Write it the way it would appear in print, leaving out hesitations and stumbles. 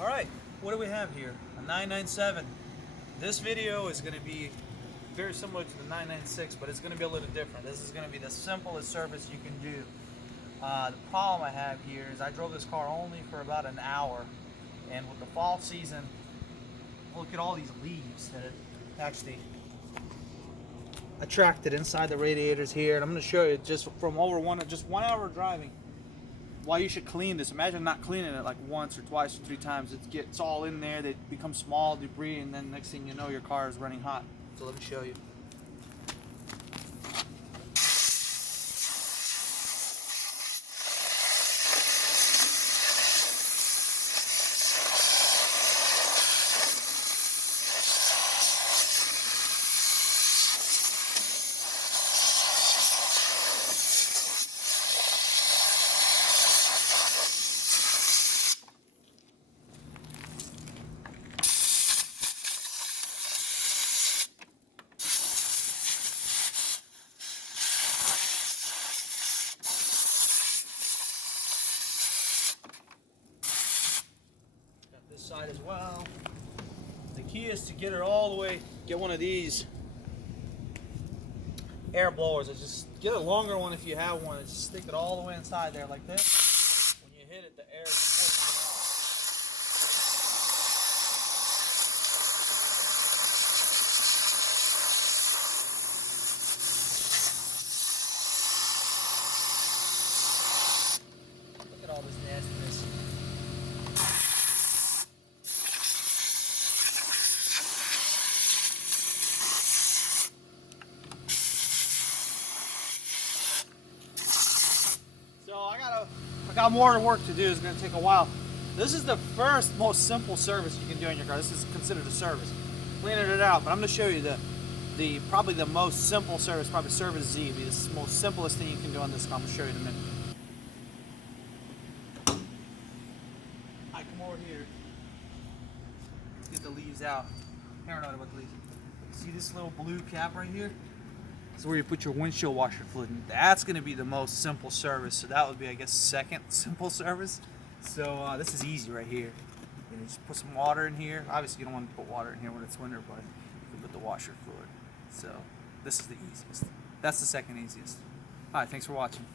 Alright, what do we have here? A 997. This video is going to be very similar to the 996, but it's going to be a little different. This is going to be the simplest service you can do. The problem I have here is I drove this car only for about an hour, and with the fall season, look at all these leaves that actually attracted inside the radiators here. And I'm going to show you just from just 1 hour driving why you should clean this. Imagine not cleaning it like once or twice or 3 times. It gets all in there, they become small debris, and then next thing you know your car is running hot. So let me show you. This side as well. The key is to get it all the way, get one of these air blowers. Just get a longer one if you have one, and just stick it all the way inside there like this. When you hit it, the air forces it out. Look at all this nastiness. So I got more work to do. It's going to take a while. This is the first most simple service you can do in your car. This is considered a service. Cleaning it out, but I'm going to show you the probably the most simple service, probably service Z, would be the most simplest thing you can do on this car. I'm going to show you in a minute. I come over here. Let's get the leaves out. Paranoid about the leaves. See this little blue cap right here? This is where you put your windshield washer fluid in. That's going to be the most simple service. So that would be, I guess, second simple service. So this is easy right here. You just put some water in here. Obviously, you don't want to put water in here when it's winter, but you can put the washer fluid. So this is the easiest. That's the second easiest. All right, thanks for watching.